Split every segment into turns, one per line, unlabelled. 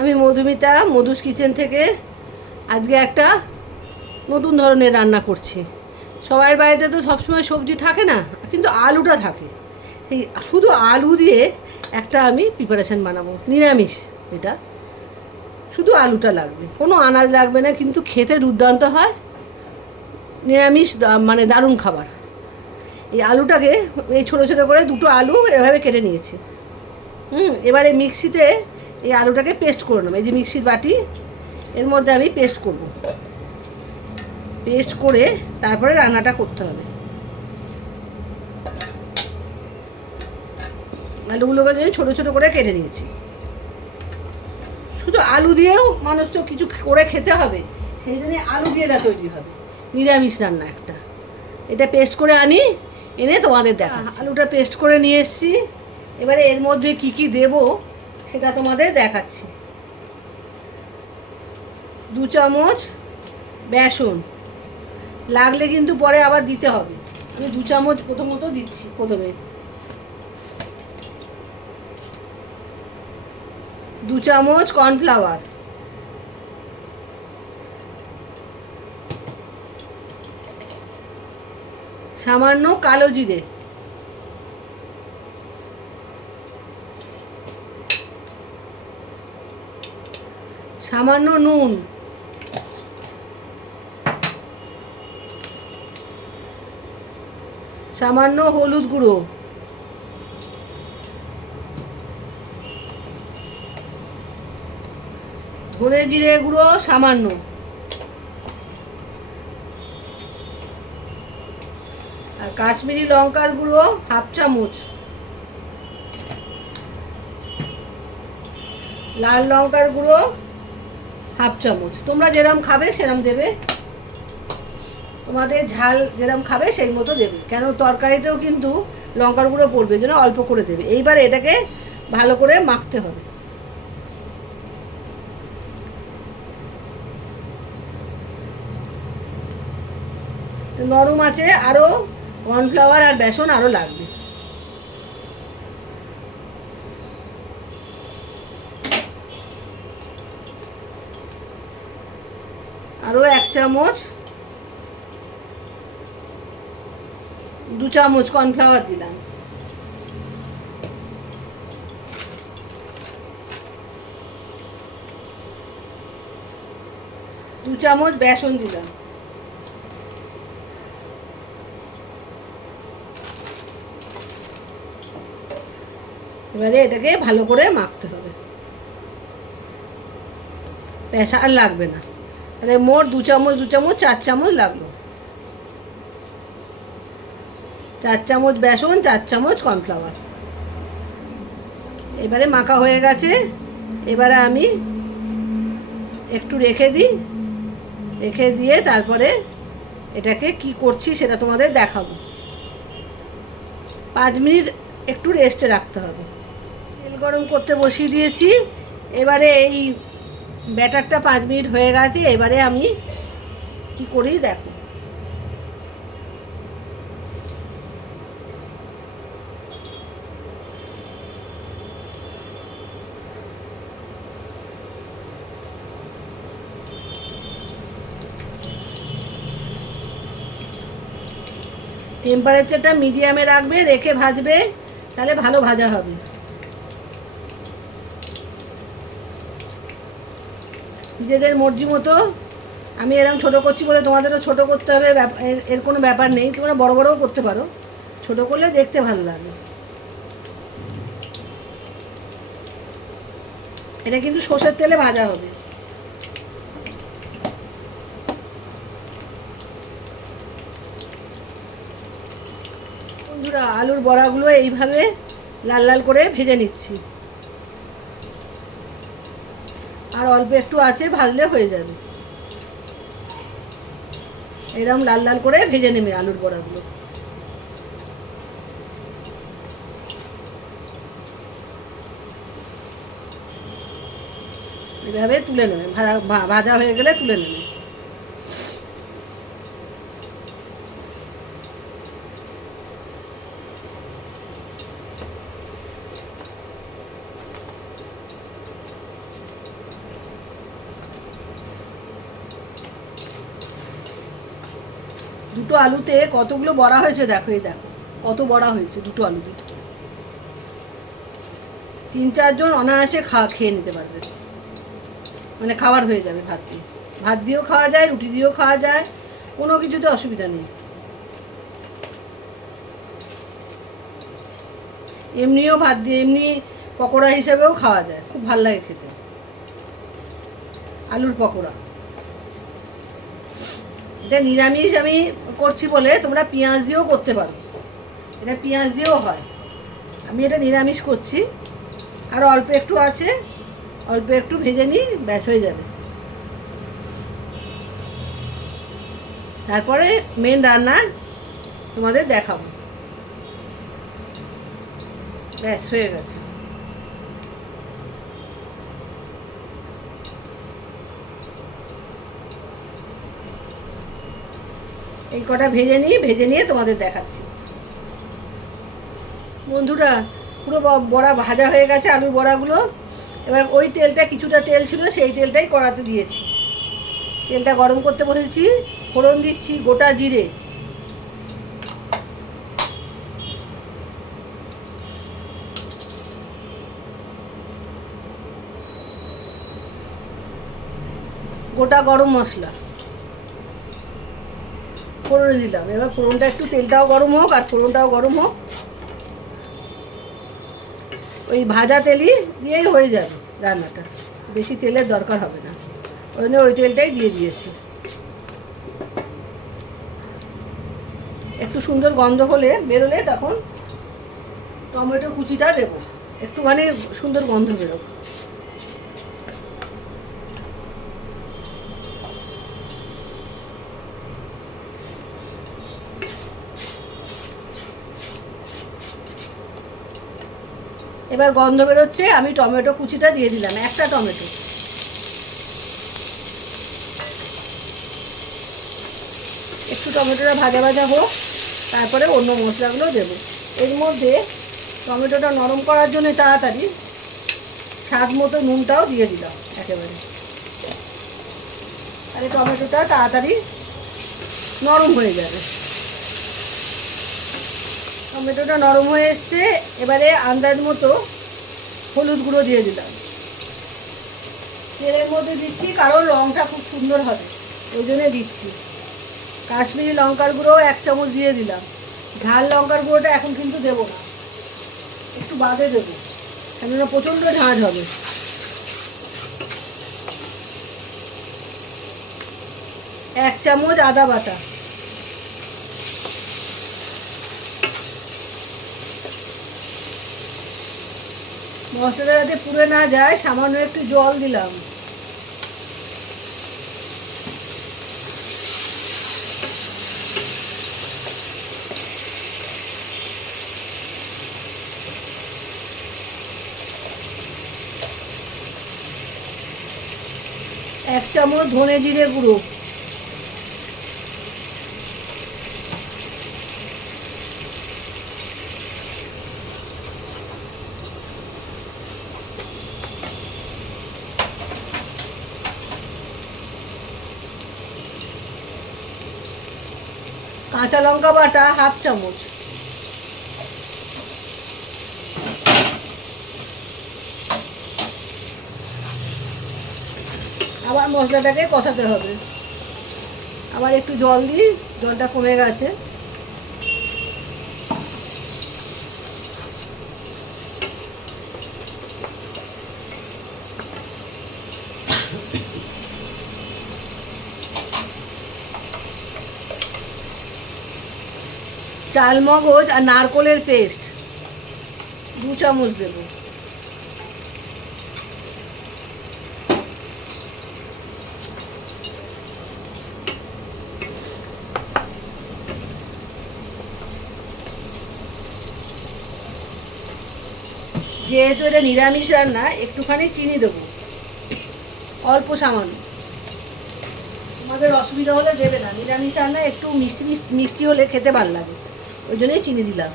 আমি মধুমিতা, মধুস কিচেন থেকে আজকে একটা নতুন ধরনের রান্না করছি। সবার বাড়িতে তো সবসময় সবজি থাকে না, কিন্তু আলুটা থাকে। সেই শুধু আলু দিয়ে একটা আমি প্রিপারেশান বানাবো। নিরামিষ এটা। শুধু আলুটা লাগবে। কোনো আনাজ লাগবে না, কিন্তু খেতে দুর্দান্ত হয়। নিরামিষ মানে দারুণ খাবার। এই আলুটাকে, এই ছোটো ছোটো করে দুটো আলু এভাবে কেটে নিয়েছি। হুম, এবারে মিক্সিতে এই আলুটাকে পেস্ট করে নেব। এই যে মিক্সির বাটি এর মধ্যে আমি পেস্ট করব। পেস্ট করে তারপরে রান্নাটা করতে হবে। আলুগুলোকে আমি ছোটো ছোটো করে কেটে নিয়েছি। শুধু আলু দিয়েও মানুষ তো কিছু করে খেতে হবে। সেই জন্য আলু দিয়ে এটা তৈরি হবে। নিরামিষ রান্না একটা। এটা পেস্ট করে আনি এনে তোমাদের দেখা আলুটা পেস্ট করে নিয়ে এসেছি। এবারে এর মধ্যে কি কি দেব? সেটা তোমাদের দেখাচ্ছি। দু চামচ বেসন। লাগলে কিন্তু পরে আবার দিতে হবে। আমি দু চামচ প্রথমত দিচ্ছি, প্রথমে। দু চামচ কর্নফ্লাওয়ার। সামান্য কালো জিরে। সামান্য নুন। সামান্য হলুদ গুঁড়ো। ধনে জিরে গুঁড়ো সামান্য। আর কাশ্মীরি লঙ্কার গুঁড়ো হাফ চামচ। লাল লঙ্কার গুঁড়ো হাফ চামচ। তোমরা যেরম খাবে, সেরম দেবে। তোমাদের ঝাল যেরম খাবে, সেই মতো দেবে। কেন? তরকারিতেও কিন্তু লঙ্কার গুঁড়ো পড়বে যেন অল্প করে দেবে। এইবার এটাকে ভালো করে মাখতে হবে। নরম আছে আরও কর্নফ্লাওয়ার আর বেসন আরও লাগবে। আরও এক চামচ, দু চামচ কর্নফ্লাওয়ার দিলাম। দু চামচ বেসন দিলাম। এবারে এটাকে ভালো করে মাখতে হবে। পেঁচা আর লাগবে না। তাহলে মোট দু চামচ দু চামচ, চার চামচ লাগল। চার চামচ বেসন, চার চামচ কর্নফ্লাওয়ার। এবারে মাখা হয়ে গেছে। এবারে আমি একটু রেখে দিই। রেখে দিয়ে তারপরে এটাকে কি করছি সেটা তোমাদের দেখাবো। পাঁচ মিনিট একটু রেস্টে রাখতে হবে। তেল গরম করতে বসিয়ে দিয়েছি। এবারে এই ব্যাটারটা পাঁচ মিনিট হয়ে গেছে, এবারে আমি কি করি দেখো। টেম্পারেচারটা মিডিয়ামে রাখবে, রেখে ভাজবে, তাহলে ভালো ভাজা হবে। নিজেদের মর্জি মতো আমি এরকম ছোট করছি বলে তোমাদেরও ছোট করতে হবে এর কোনো ব্যাপার নেই। তোমরা বড় বড়ও করতে পারো। ছোট করলে দেখতে ভালো লাগে। এটা কিন্তু সর্ষের তেলে ভাজা হবে। বন্ধুরা, আলুর বড়াগুলো এইভাবে লাল লাল করে ভেজে নিচ্ছি। আর অল্প একটু আছে, ভাজলে হয়ে যাবে। এরকম লাল লাল করে ভেজে নেবে আলুর বড়াগুলো। এভাবে তুলে নেবে ভাজা- হয়ে গেলে তুলে নেবে। দুটো আলুতে কতগুলো বড়া হয়েছে দেখো, এই দেখো, কত বড়া হয়েছে দুটো আলুতে। তিন চারজন অনায়াসে খাওয়া খেয়ে নিতে পারবে। মানে খাবার হয়ে যাবে ভাত দিয়ে। ভাত দিয়েও খাওয়া যায়, রুটি দিয়েও খাওয়া যায়, কোনো কিছুতে অসুবিধা নেই। এমনিও ভাত দিয়ে, এমনি পকোড়া হিসেবেও খাওয়া যায়, খুব ভালো লাগে খেতে। আলুর পকোড়া। এটা নিরামিষ আমি করছি বলে তোমরা পেঁয়াজ দিয়েও করতে পারো। এটা পেঁয়াজ দিয়েও হয়। আমি এটা নিরামিষ করছি। আর অল্প একটু আছে, অল্প একটু ভেজে নিই, ব্যাস হয়ে যাবে। তারপরে মেন রান্না তোমাদের দেখাবো। ব্যাস হয়ে গেছে। এই কটা ভেজে নিই ভেজে নিয়ে তোমাদের দেখাচ্ছি। বন্ধুরা, পুরো বড়া ভাজা হয়ে গেছে আলুর বড়াগুলো। এবার ওই তেলটা কিছুটা তেল ছিল, সেই তেলটাই কড়াতে দিয়েছি। তেলটা গরম করতে বসেছি, ফোড়ন দিচ্ছি গোটা জিরে। গোটা গরম মশলা। ফোড়নে দিলাম। এবার ফোড়নটা একটু তেলটাও গরম হোক আর ফোড়নটাও গরম হোক। ওই ভাজা তেলই দিয়েই হয়ে যাবে রান্নাটা। বেশি তেলের দরকার হবে না। ওই জন্য ওই তেলটাই দিয়ে দিয়েছি। একটু সুন্দর গন্ধ হলে বেরোলে তখন টমেটো কুচিটা দেবো। একটুখানি সুন্দর গন্ধ বেরোক। এবার গন্ধ বেরোচ্ছে, আমি টমেটো কুচিটা দিয়ে দিলাম, একটা টমেটো। একটু টমেটোটা ভাজা ভাজা হোক, তারপরে অন্য মশলাগুলো দেবো। এর মধ্যে টমেটোটা নরম করার জন্য তাড়াতাড়ি স্বাদ মতো নুনটাও দিয়ে দিলাম, একেবারে। আর টমেটোটা তাড়াতাড়ি নরম হয়ে যাবে। টমেটোটা নরম হয়ে এসছে, এবারে আন্দাজ মতো হলুদ গুঁড়ো দিয়ে দিলাম। তেলের মধ্যে দিচ্ছি, কারণ রঙটা খুব সুন্দর হবে, ওই জন্যে দিচ্ছি। কাশ্মীরি লঙ্কার গুঁড়ো এক চামচ দিয়ে দিলাম। ঝাল লঙ্কার গুঁড়োটা এখন কিন্তু দেবো না, একটু বাদে দেবো, কেননা প্রচণ্ড ঝাঁঝ হবে। এক চামচ আদা বাটা। মশলাটা যাতে পুড়ে না যায় সামান্য একটু জল দিলাম। এক চামচ ধনে জিরে গুঁড়ো। কাঁচা লঙ্কা বাটা হাফ চামচ। আবার মশলাটাকে কষাতে হবে। আবার একটু জল দিই, জলটা কমে গেছে। চাল মগজ আর নারকোলের পেস্ট। দু চামচ দেবো। যেহেতু এটা নিরামিষ রান্না, একটুখানি চিনি দেবো। অল্প সামান্য। তোমাদের অসুবিধা হলে দেবে না। নিরামিষ রান্না একটু মিষ্টি মিষ্টি- মিষ্টি হলে খেতে ভালো লাগে। ওই জন্যই চিনি দিলাম।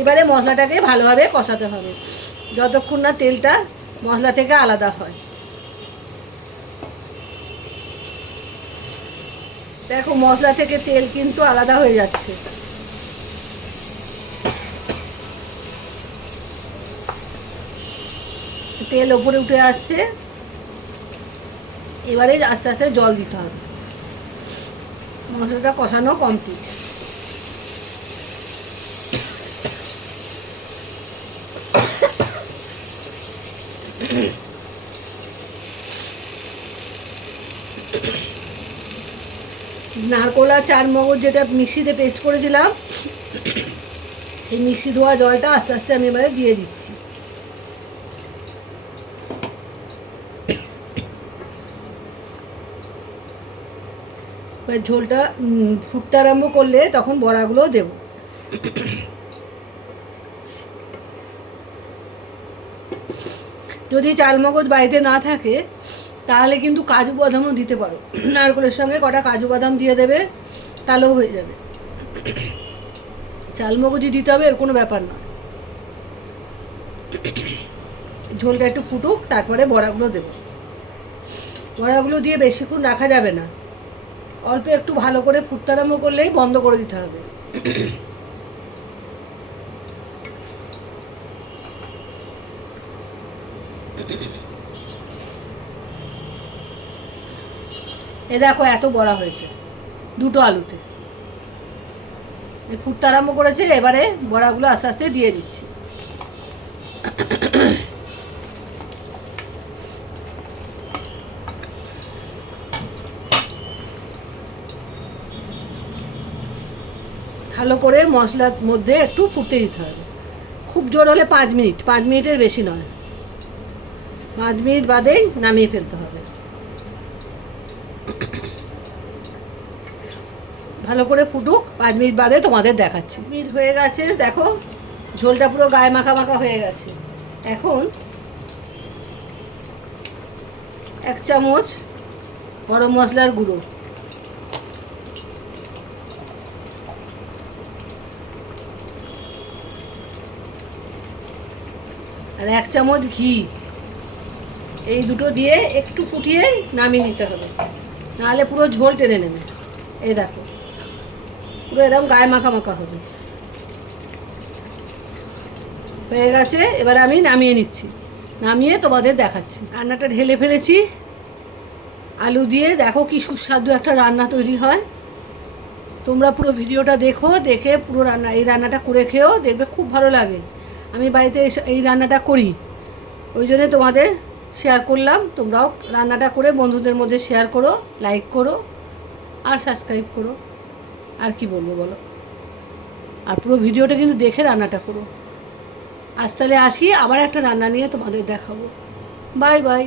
এবারে মশলাটাকে ভালোভাবে কষাতে হবে। যতক্ষণ না তেলটা মশলা থেকে আলাদা হয়। দেখো, মশলা থেকে তেল কিন্তু আলাদা হয়ে যাচ্ছে। তেল ওপরে উঠে আসছে। এবারে আস্তে আস্তে জল দিতে হবে। মশলাটা কষানো কমপ্লিট নারকোল আর চার মগজ যেটা মিক্সিতে পেস্ট করেছিলাম সেই মিক্সি ধোয়া জলটা আস্তে আস্তে আমি এবারে দিয়ে দিচ্ছি এবার ঝোলটা ফুটতে আরম্ভ করলে তখন বড়াগুলো দেব। যদি চালমগজ বাড়িতে না থাকে, তাহলে কিন্তু কাজু বাদামও দিতে পারো। নারকেলের সঙ্গে কটা কাজু বাদাম দিয়ে দেবে, তাহলেও হয়ে যাবে। চালমগজই দিতে হবে, এর কোনো ব্যাপার না ঝোলটা একটু ফুটুক, তারপরে বড়াগুলো দেবো। বড়াগুলো দিয়ে বেশিক্ষণ রাখা যাবে না। অল্প একটু ভালো করে ফুটতে আরম্ভ করলেই বন্ধ করে দিতে হবে। এ দেখো এত বড়া হয়েছে, দুটো আলুতে। ফুটতে আরম্ভ করেছে, এবারে বড়াগুলো আস্তে আস্তে দিয়ে দিচ্ছি। ভালো করে মশলার মধ্যে একটু ফুটতে দিতে হবে। খুব জোর হলে পাঁচ মিনিট, পাঁচ মিনিটের বেশি নয়। পাঁচ মিনিট বাদেই নামিয়ে ফেলতে হবে। ভালো করে ফুটুক, পাঁচ মিনিট বাদে তোমাদের দেখাচ্ছি। মিনিট হয়ে গেছে, দেখো, ঝোলটা পুরো গায়ে মাখা মাখা হয়ে গেছে। এখন এক চামচ গরম মশলার গুঁড়ো। আর এক চামচ ঘি। এই দুটো দিয়ে একটু ফুটিয়ে নামিয়ে নিতে হবে। নাহলে পুরো ঝোল টেনে নেবে। এই দেখো। পুরো এরকম গায়ে মাখা মাখা হবে। হয়ে গেছে, এবার আমি নামিয়ে নিচ্ছি। নামিয়ে তোমাদের দেখাচ্ছি। রান্নাটা ঢেলে ফেলেছি। আলু দিয়ে দেখো কি সুস্বাদু একটা রান্না তৈরি হয়। তোমরা পুরো ভিডিওটা দেখো, দেখে পুরো রান্না, এই রান্নাটা করে খেয়েও দেখবে খুব ভালো লাগে। আমি বাড়িতে এই রান্নাটা করি। ওই জন্যে তোমাদের শেয়ার করলাম। তোমরাও রান্নাটা করে বন্ধুদের মধ্যে শেয়ার করো লাইক করো, আর সাবস্ক্রাইব করো। আর কি বলব বলো? আর পুরো ভিডিওটা কিন্তু দেখে রান্নাটা করো। আজ তাহলে আসি, আবার একটা রান্না নিয়ে তোমাদের দেখাবো। Bye bye